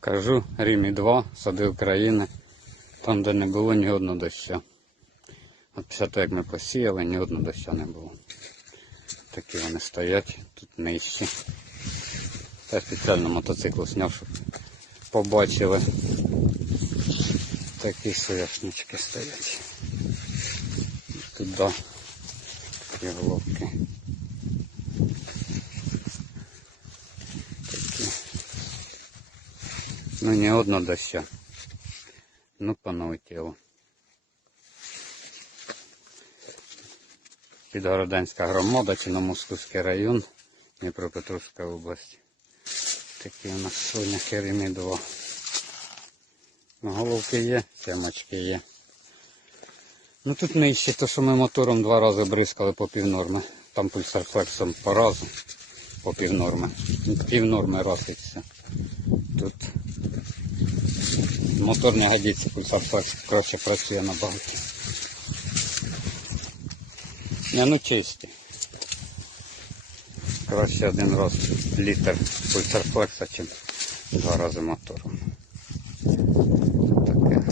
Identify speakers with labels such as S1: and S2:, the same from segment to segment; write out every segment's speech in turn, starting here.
S1: Покажу Рімі 2, сади України, там де не було ні одного доща. От після того, як ми посіяли, ні одного доща не було. Такі вони стоять, тут нижчі. Я спеціально мотоцикл зняв, щоб побачили. Такі сояшнички стоять. Туди такі головки. Ну ні одного доща. Ну понаутіло. Підгороденська громада, Чорномосковський район, Дніпропетровська область. Такі у нас соняхи Римі 2. Ну, Головки є, темочки є. Ну тут нижче, то що ми мотором два рази бризкали по півнорми. Там пульсарфлексом по разу по півнорми. Півнорми раз і все. Тут мотор не годиться, пульсарфлекс краще працює набагато. Не, ну чисті. Краще один раз літр пульсарфлекса, чим два рази мотором. Таке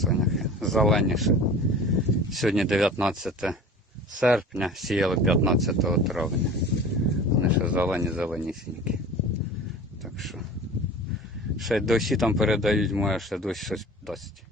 S1: соняхи. Зеленіше. Сьогодні 19 серпня, сіяли 15 травня. Вони ще зелені зеленісінькі. Так що. Ще досі там передають, може ще дощ щось дасть.